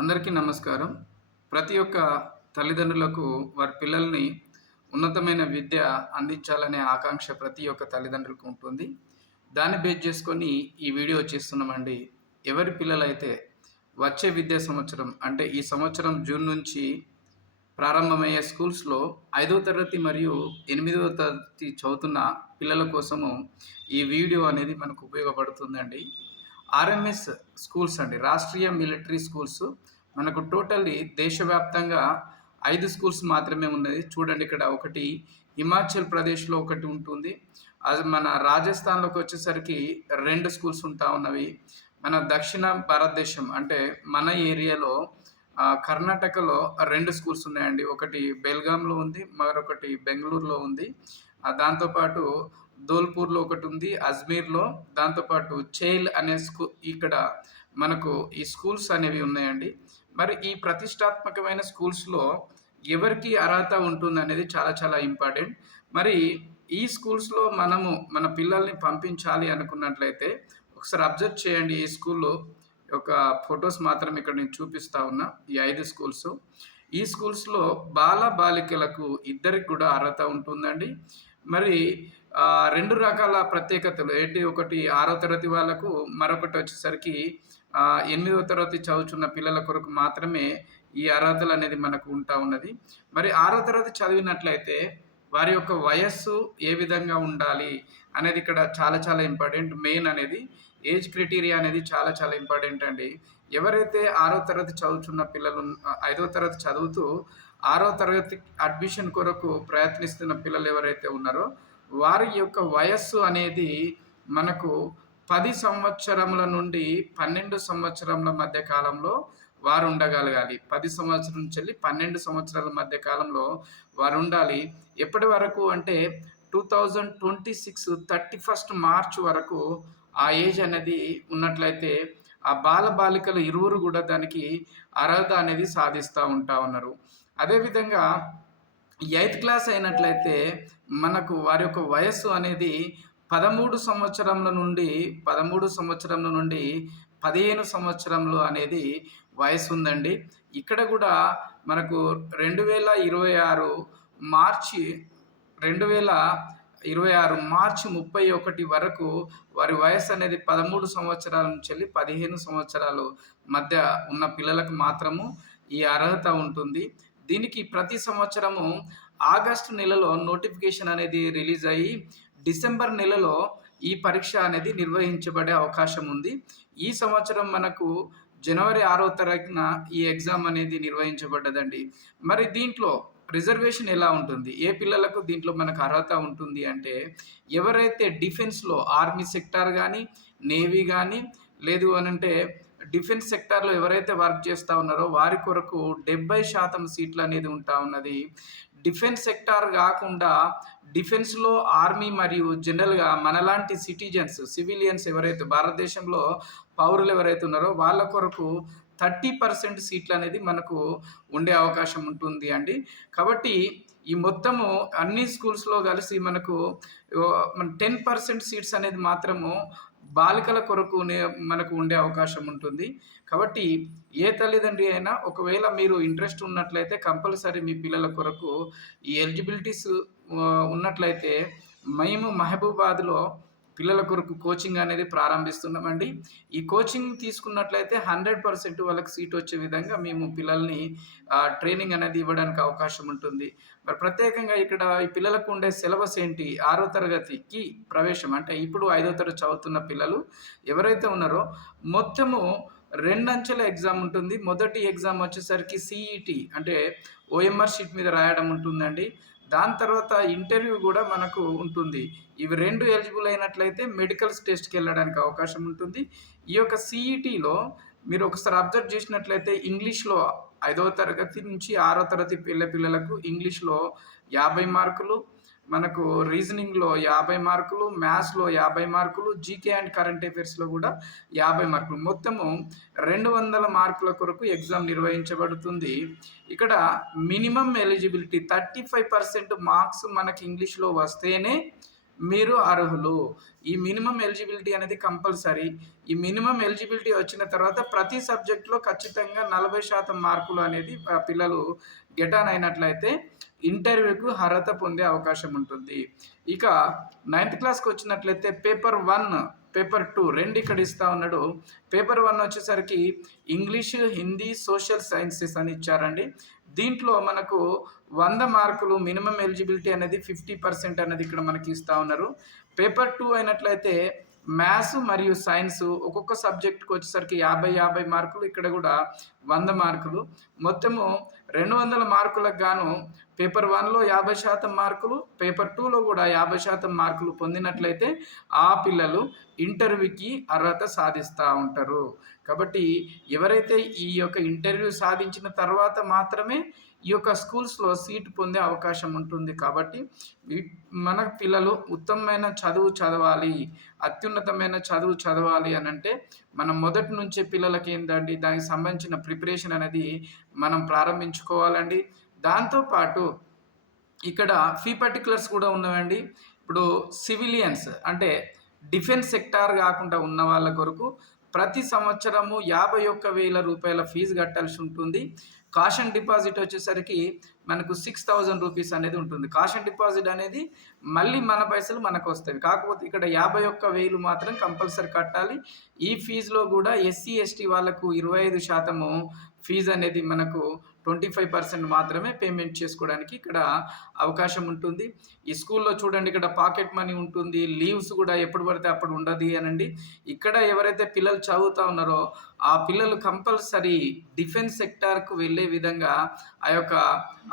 అందరికీ నమస్కారం. ప్రతి ఒక్క తల్లిదండ్రులకు వారి పిల్లల్ని ఉన్నతమైన విద్య అందించాలనే ఆకాంక్ష ప్రతి ఒక్క తల్లిదండ్రులకు ఉంటుంది. దాన్ని బేస్ చేసుకొని ఈ వీడియో చేస్తున్నామండి. ఎవరి పిల్లలైతే వచ్చే విద్యా సంవత్సరం అంటే ఈ సంవత్సరం జూన్ నుంచి ప్రారంభమయ్యే స్కూల్స్లో ఐదో తరగతి మరియు ఎనిమిదవ తరగతి చదువుతున్న పిల్లల కోసము ఈ వీడియో అనేది మనకు ఉపయోగపడుతుందండి. ఆర్ఎంఎస్ స్కూల్స్ అండి రాష్ట్రీయ మిలిటరీ స్కూల్స్. మనకు టోటల్లీ దేశవ్యాప్తంగా ఐదు స్కూల్స్ మాత్రమే ఉన్నది. చూడండి ఇక్కడ ఒకటి హిమాచల్ ప్రదేశ్లో ఒకటి ఉంటుంది. అది మన రాజస్థాన్లోకి వచ్చేసరికి రెండు స్కూల్స్ ఉంటా ఉన్నవి. మన దక్షిణ భారతదేశం అంటే మన ఏరియాలో కర్ణాటకలో రెండు స్కూల్స్ ఉన్నాయండి. ఒకటి బెల్గాంలో ఉంది మరొకటి బెంగళూరులో ఉంది. దాంతోపాటు ధోల్పూర్లో ఒకటి ఉంది అజ్మీర్లో దాంతోపాటు చైల్ అనే స్కూ ఇక్కడ మనకు ఈ స్కూల్స్ అనేవి ఉన్నాయండి. మరి ఈ ప్రతిష్టాత్మకమైన స్కూల్స్లో ఎవరికి అర్హత ఉంటుంది అనేది చాలా చాలా ఇంపార్టెంట్. మరి ఈ స్కూల్స్లో మనము మన పిల్లల్ని పంపించాలి అనుకున్నట్లయితే ఒకసారి అబ్జర్వ్ చేయండి ఈ స్కూల్లో. ఒక ఫొటోస్ మాత్రం ఇక్కడ నేను చూపిస్తా ఉన్నా ఈ ఐదు స్కూల్స్. ఈ స్కూల్స్లో బాల బాలికలకు ఇద్దరికి కూడా అర్హత ఉంటుందండి. మరి రెండు రకాల ప్రత్యేకతలు. ఏంటి? ఒకటి ఆరో తరగతి వాళ్ళకు మరొకటి వచ్చేసరికి ఆ, ఎనిమిదవ తరగతి చదువుతున్న పిల్లల కొరకు మాత్రమే ఈ అర్హతలు అనేది మనకు ఉంటా ఉన్నది. మరి ఆరో తరగతి చదివినట్లయితే వారి యొక్క వయస్సు ఏ విధంగా ఉండాలి అనేది ఇక్కడ చాలా చాలా ఇంపార్టెంట్. మెయిన్ అనేది ఏజ్ క్రైటీరియా అనేది చాలా చాలా ఇంపార్టెంట్ అండి. ఎవరైతే ఆరో తరగతి చదువుతున్న పిల్లలు ఐదో తరగతి చదువుతూ ఆరో తరగతి అడ్మిషన్ కొరకు ప్రయత్నిస్తున్న పిల్లలు ఎవరైతే ఉన్నారో వారి యొక్క వయస్సు అనేది మనకు పది సంవత్సరముల నుండి పన్నెండు సంవత్సరముల మధ్య కాలంలో వారు ఉండగలగాలి. పది సంవత్సరం నుంచి వెళ్ళి పన్నెండు సంవత్సరాల మధ్య కాలంలో వారు ఉండాలి. ఎప్పటి వరకు అంటే two thousand twenty six thirty first March వరకు ఆ ఏజ్ అనేది ఉన్నట్లయితే ఆ బాల బాలికలు ఇరువురు కూడా దానికి అర్హత అనేది సాధిస్తూ ఉంటా ఉన్నారు. అదేవిధంగా ఎయిత్ క్లాస్ అయినట్లయితే మనకు వారి యొక్క వయస్సు అనేది పదమూడు సంవత్సరముల నుండి పదమూడు సంవత్సరముల నుండి పదిహేను సంవత్సరంలో అనేది వయసు ఉందండి ఇక్కడ కూడా మనకు రెండు వేల ఇరవై ఆరు మార్చి రెండు వేల ఇరవై ఆరు మార్చి ముప్పై ఒకటి వరకు వారి వయసు అనేది పదమూడు సంవత్సరాల నుంచి వెళ్ళి పదిహేను సంవత్సరాలు మధ్య ఉన్న పిల్లలకు మాత్రము ఈ అర్హత ఉంటుంది. దీనికి ప్రతి సంవత్సరము ఆగస్టు నెలలో నోటిఫికేషన్ అనేది రిలీజ్ అయ్యి డిసెంబర్ నెలలో ఈ పరీక్ష అనేది నిర్వహించబడే అవకాశం ఉంది. ఈ సంవత్సరం మనకు జనవరి ఆరో తారీఖున ఈ ఎగ్జామ్ అనేది నిర్వహించబడ్డదండి. మరి దీంట్లో రిజర్వేషన్ ఎలా ఉంటుంది? ఏ పిల్లలకు దీంట్లో మనకు అర్హత ఉంటుంది అంటే ఎవరైతే డిఫెన్స్లో ఆర్మీ సెక్టార్ కానీ నేవీ కానీ లేదు అని అంటే డిఫెన్స్ సెక్టార్లో ఎవరైతే వర్క్ చేస్తూ ఉన్నారో వారి కొరకు డెబ్బై శాతం సీట్లు అనేది ఉంటా ఉన్నది. డిఫెన్స్ సెక్టార్ కాకుండా డిఫెన్స్లో ఆర్మీ మరియు జనరల్గా మనలాంటి సిటిజన్స్ సివిలియన్స్ ఎవరైతే భారతదేశంలో పౌరులు ఎవరైతే ఉన్నారో వాళ్ళ కొరకు థర్టీ పర్సెంట్ సీట్లు అనేది మనకు ఉండే అవకాశం ఉంటుంది అండి. కాబట్టి ఈ మొత్తము అన్ని స్కూల్స్లో కలిసి మనకు టెన్ పర్సెంట్ సీట్స్ అనేది మాత్రము బాలికల కొరకు మనకు ఉండే అవకాశం ఉంటుంది. కాబట్టి ఏ తల్లిదండ్రి అయినా ఒకవేళ మీరు ఇంట్రెస్ట్ ఉన్నట్లయితే కంపల్సరీ మీ పిల్లల కొరకు ఈ ఎలిజిబిలిటీస్ ఉన్నట్లయితే మేము మహబూబాద్లో పిల్లల కొరకు కోచింగ్ అనేది ప్రారంభిస్తున్నామండి. ఈ కోచింగ్ తీసుకున్నట్లయితే హండ్రెడ్ పర్సెంట్ వాళ్ళకి సీట్ వచ్చే విధంగా మేము పిల్లల్ని ట్రైనింగ్ అనేది ఇవ్వడానికి అవకాశం ఉంటుంది. మరి ప్రత్యేకంగా ఇక్కడ ఈ పిల్లలకు ఉండే సిలబస్ ఏంటి? ఆరో తరగతికి ప్రవేశం. అంటే ఇప్పుడు ఐదో తరగతి చదువుతున్న పిల్లలు ఎవరైతే ఉన్నారో మొత్తము రెండంచెల ఎగ్జామ్ ఉంటుంది. మొదటి ఎగ్జామ్ వచ్చేసరికి సిఈటి అంటే ఓఎంఆర్ షీట్ మీద రాయడం ఉంటుందండి. దాని తర్వాత ఇంటర్వ్యూ కూడా మనకు ఉంటుంది. ఇవి రెండు ఎలిజిబుల్ అయినట్లయితే మెడికల్ టెస్ట్కి వెళ్ళడానికి అవకాశం ఉంటుంది. ఈ యొక్క సిఈటీలో మీరు ఒకసారి అబ్జర్వ్ చేసినట్లయితే ఇంగ్లీష్లో ఐదవ తరగతి నుంచి ఆరో తరగతి పిల్ల పిల్లలకు ఇంగ్లీష్లో యాభై మార్కులు మనకు రీజనింగ్లో యాభై మార్కులు మ్యాథ్స్లో యాభై మార్కులు జీకే అండ్ కరెంట్ అఫైర్స్లో కూడా యాభై మార్కులు. మొత్తము రెండు వందల మార్కుల కొరకు ఎగ్జామ్ నిర్వహించబడుతుంది. ఇక్కడ minimum eligibility thirty five percent marks మనకి ఇంగ్లీష్లో వస్తేనే మీరు అర్హులు. ఈ మినిమం ఎలిజిబిలిటీ అనేది కంపల్సరీ. ఈ మినిమం ఎలిజిబిలిటీ వచ్చిన తర్వాత ప్రతి సబ్జెక్ట్లో ఖచ్చితంగా నలభై శాతం మార్కులు అనేది పిల్లలు గెటాన్ అయినట్లయితే ఇంటర్వ్యూకు అర్హత పొందే అవకాశం ఉంటుంది. ఇక నైన్త్ క్లాస్కి వచ్చినట్లయితే పేపర్ వన్ పేపర్ టూ రెండు ఇక్కడ ఇస్తా ఉన్నాడు. పేపర్ వన్ వచ్చేసరికి ఇంగ్లీష్ హిందీ సోషల్ సైన్సెస్ అని ఇచ్చారండి. దీంట్లో మనకు వంద మార్కులు మినిమం ఎలిజిబిలిటీ అనేది ఫిఫ్టీ పర్సెంట్ అనేది ఇక్కడ మనకి ఇస్తూ ఉన్నారు. పేపర్ టూ అయినట్లయితే మ్యాథ్స్ మరియు సైన్స్ ఒక్కొక్క సబ్జెక్ట్కి వచ్చేసరికి యాభై యాభై మార్కులు ఇక్కడ కూడా వంద మార్కులు. మొత్తము రెండు వందల మార్కులకు గాను పేపర్ వన్లో యాభై శాతం మార్కులు పేపర్ టూలో కూడా యాభై శాతం మార్కులు పొందినట్లయితే ఆ పిల్లలు ఇంటర్వ్యూకి అర్హత సాధిస్తూ ఉంటారు. కాబట్టి ఎవరైతే ఈ యొక్క ఇంటర్వ్యూ సాధించిన తర్వాత మాత్రమే ఈ యొక్క స్కూల్స్లో సీటు పొందే అవకాశం ఉంటుంది కాబట్టి మన పిల్లలు ఉత్తమమైన చదువు చదవాలి అత్యున్నతమైన చదువు చదవాలి అని అంటే మనం మొదటి నుంచే పిల్లలకి ఏంటండి దానికి సంబంధించిన ప్రిపరేషన్ అనేది మనం ప్రారంభించుకోవాలండి. దాంతోపాటు ఇక్కడ ఫీ పర్టికులర్స్ కూడా ఉన్నవండి. ఇప్పుడు సివిలియన్స్ అంటే డిఫెన్స్ సెక్టార్ కాకుండా ఉన్న వాళ్ళ కొరకు ప్రతి సంవత్సరము యాభై ఒక్క వేల రూపాయల ఫీజు కట్టాల్సి ఉంటుంది. కాషన్ డిపాజిట్ వచ్చేసరికి మనకు సిక్స్ థౌజండ్ రూపీస్ అనేది ఉంటుంది. కాషన్ డిపాజిట్ అనేది మళ్ళీ మన పైసలు మనకు వస్తాయి. కాకపోతే ఇక్కడ యాభై ఒక్క వేలు మాత్రం కంపల్సరీ కట్టాలి. ఈ ఫీజులో కూడా ఎస్సీ ఎస్టీ వాళ్ళకు ఇరవై ఐదు శాతము ఫీజు అనేది మనకు ట్వంటీ ఫైవ్ పర్సెంట్ మాత్రమే పేమెంట్ చేసుకోవడానికి ఇక్కడ అవకాశం ఉంటుంది. ఈ స్కూల్లో చూడండి ఇక్కడ పాకెట్ మనీ ఉంటుంది. లీవ్స్ కూడా ఎప్పుడు పడితే అప్పుడు ఉండదు అనండి. ఇక్కడ ఎవరైతే పిల్లలు చదువుతూ ఉన్నారో ఆ పిల్లలు కంపల్సరీ డిఫెన్స్ సెక్టార్కు వెళ్ళే విధంగా ఆ యొక్క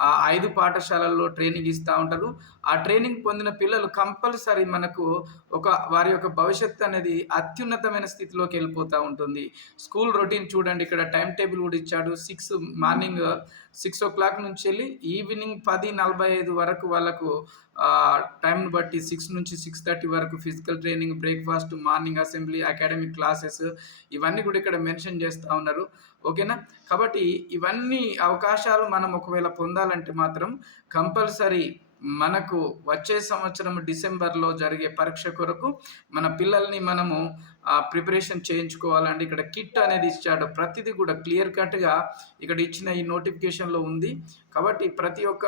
ఆ ఐదు పాఠశాలల్లో ట్రైనింగ్ ఇస్తూ ఉంటారు. ఆ ట్రైనింగ్ పొందిన పిల్లలు కంపల్సరీ మనకు ఒక వారి యొక్క భవిష్యత్తు అనేది అత్యున్నతమైన స్థితిలోకి వెళ్ళిపోతూ ఉంటుంది. స్కూల్ రొటీన్ చూడండి ఇక్కడ టైం టేబుల్ కూడా ఇచ్చాడు. Six morning six o'clock నుంచి వెళ్ళి ఈవినింగ్ పది నలభై ఐదు వరకు వాళ్ళకు టైంను బట్టి సిక్స్ నుంచి సిక్స్ థర్టీ వరకు physical training breakfast morning assembly academic classes ఇవన్నీ కూడా ఇక్కడ మెన్షన్ చేస్తూ ఉన్నారు. ఓకేనా కాబట్టి ఇవన్నీ అవకాశాలు మనం ఒకవేళ పొందాలంటే మాత్రం కంపల్సరీ మనకు వచ్చే సంవత్సరం డిసెంబర్లో జరిగే పరీక్ష కొరకు మన పిల్లల్ని మనము ప్రిపరేషన్ చేయించుకోవాలండి. ఇక్కడ కిట్ అనేది ఇచ్చాడు. ప్రతిదీ కూడా క్లియర్ కట్గా ఇక్కడ ఇచ్చిన ఈ నోటిఫికేషన్లో ఉంది. కాబట్టి ప్రతి ఒక్క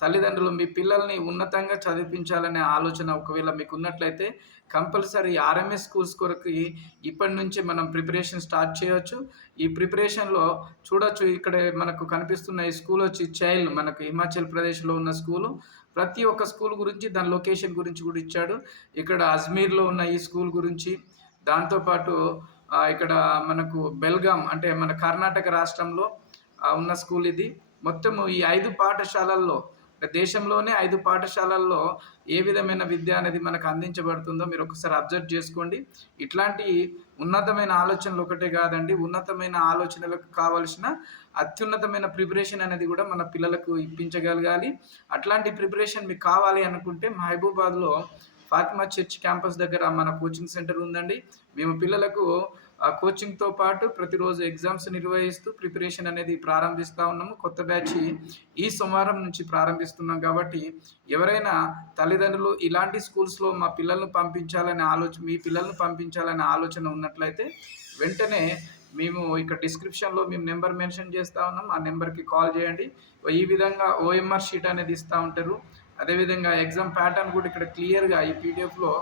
తల్లిదండ్రులు మీ పిల్లల్ని ఉన్నతంగా చదివించాలనే ఆలోచన ఒకవేళ మీకు ఉన్నట్లయితే కంపల్సరీ ఆర్ఎంఎస్ స్కూల్స్ కొరకు ఇప్పటి నుంచి మనం ప్రిపరేషన్ స్టార్ట్ చేయవచ్చు ఈ ప్రిపరేషన్లో చూడొచ్చు ఇక్కడ మనకు కనిపిస్తున్న ఈ స్కూల్ వచ్చి చైల్డ్ మనకు హిమాచల్ ప్రదేశ్లో ఉన్న స్కూలు. ప్రతి ఒక్క స్కూల్ గురించి దాని లొకేషన్ గురించి కూడా ఇచ్చాడు. ఇక్కడ అజ్మీర్లో ఉన్న ఈ స్కూల్ గురించి దాంతోపాటు ఇక్కడ మనకు బెల్గాం అంటే మన కర్ణాటక రాష్ట్రంలో ఉన్న స్కూల్ ఇది. మొత్తము ఈ ఐదు పాఠశాలల్లో దేశంలోనే ఐదు పాఠశాలల్లో ఏ విధమైన విద్య అనేది మనకు అందించబడుతుందో మీరు ఒకసారి అబ్జర్వ్ చేసుకోండి. ఇట్లాంటి ఉన్నతమైన ఆలోచనలు ఒకటే కాదండి. ఉన్నతమైన ఆలోచనలకు కావలసిన అత్యున్నతమైన ప్రిపరేషన్ అనేది కూడా మన పిల్లలకు ఇప్పించగలగాలి. అట్లాంటి ప్రిపరేషన్ మీకు కావాలి అనుకుంటే మహబూబాద్లో ఫాతిమా చర్చ్ క్యాంపస్ దగ్గర మన కోచింగ్ సెంటర్ ఉందండి. మేము పిల్లలకు ఆ కోచింగ్తో పాటు ప్రతిరోజు ఎగ్జామ్స్ నిర్వహిస్తూ ప్రిపరేషన్ అనేది ప్రారంభిస్తూ ఉన్నాము. కొత్త బ్యాచ్ ఈ సోమవారం నుంచి ప్రారంభిస్తున్నాం కాబట్టి ఎవరైనా తల్లిదండ్రులు ఇలాంటి స్కూల్స్లో మా పిల్లలను పంపించాలనే ఆలోచన మీ పిల్లలను పంపించాలనే ఆలోచన ఉన్నట్లయితే వెంటనే మేము ఇక్కడ డిస్క్రిప్షన్లో మేము నెంబర్ మెన్షన్ చేస్తూ ఉన్నాం. ఆ నెంబర్కి కాల్ చేయండి. ఈ విధంగా ఓఎంఆర్ షీట్ అనేది ఇస్తూ ఉంటారు. అదేవిధంగా ఎగ్జామ్ ప్యాటర్న్ కూడా ఇక్కడ క్లియర్గా ఈ పీడిఎఫ్లో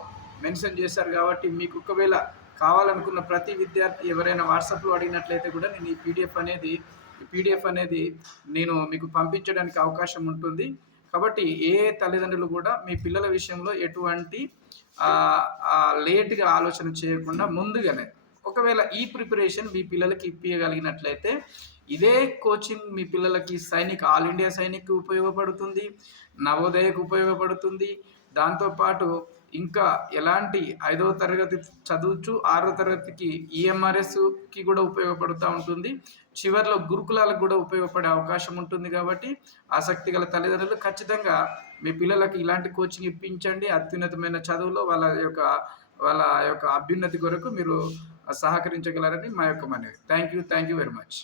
మెన్షన్ చేశారు కాబట్టి మీకు ఒకవేళ కావాలనుకున్న ప్రతి విద్యార్థి ఎవరైనా వాట్సాప్లో అడిగినట్లయితే కూడా నేను ఈ పీడిఎఫ్ అనేది పీడిఎఫ్ అనేది నేను మీకు పంపించడానికి అవకాశం ఉంటుంది. కాబట్టి ఏ తల్లిదండ్రులు కూడా మీ పిల్లల విషయంలో ఎటువంటి లేట్గా ఆలోచన చేయకుండా ముందుగానే ఒకవేళ ఈ ప్రిపరేషన్ మీ పిల్లలకి ఇప్పించగలిగినట్లయితే ఇదే కోచింగ్ మీ పిల్లలకి సైనిక్ ఆల్ ఇండియా సైనిక్ ఉపయోగపడుతుంది నవోదయకు ఉపయోగపడుతుంది. దాంతోపాటు ఇంకా ఎలాంటి ఐదవ తరగతి చదువుచు ఆరో తరగతికి ఈఎంఆర్ఎస్కి కూడా ఉపయోగపడుతూ ఉంటుంది. చివరిలో గురుకులాలకు కూడా ఉపయోగపడే అవకాశం ఉంటుంది కాబట్టి ఆసక్తి గల తల్లిదండ్రులు ఖచ్చితంగా మీ పిల్లలకు ఇలాంటి కోచింగ్ ఇప్పించండి. అత్యున్నతమైన చదువులో వాళ్ళ యొక్క వాళ్ళ యొక్క అభ్యున్నతి కొరకు మీరు సహకరించగలరని మా యొక్క మనవి. Thank you thank you very much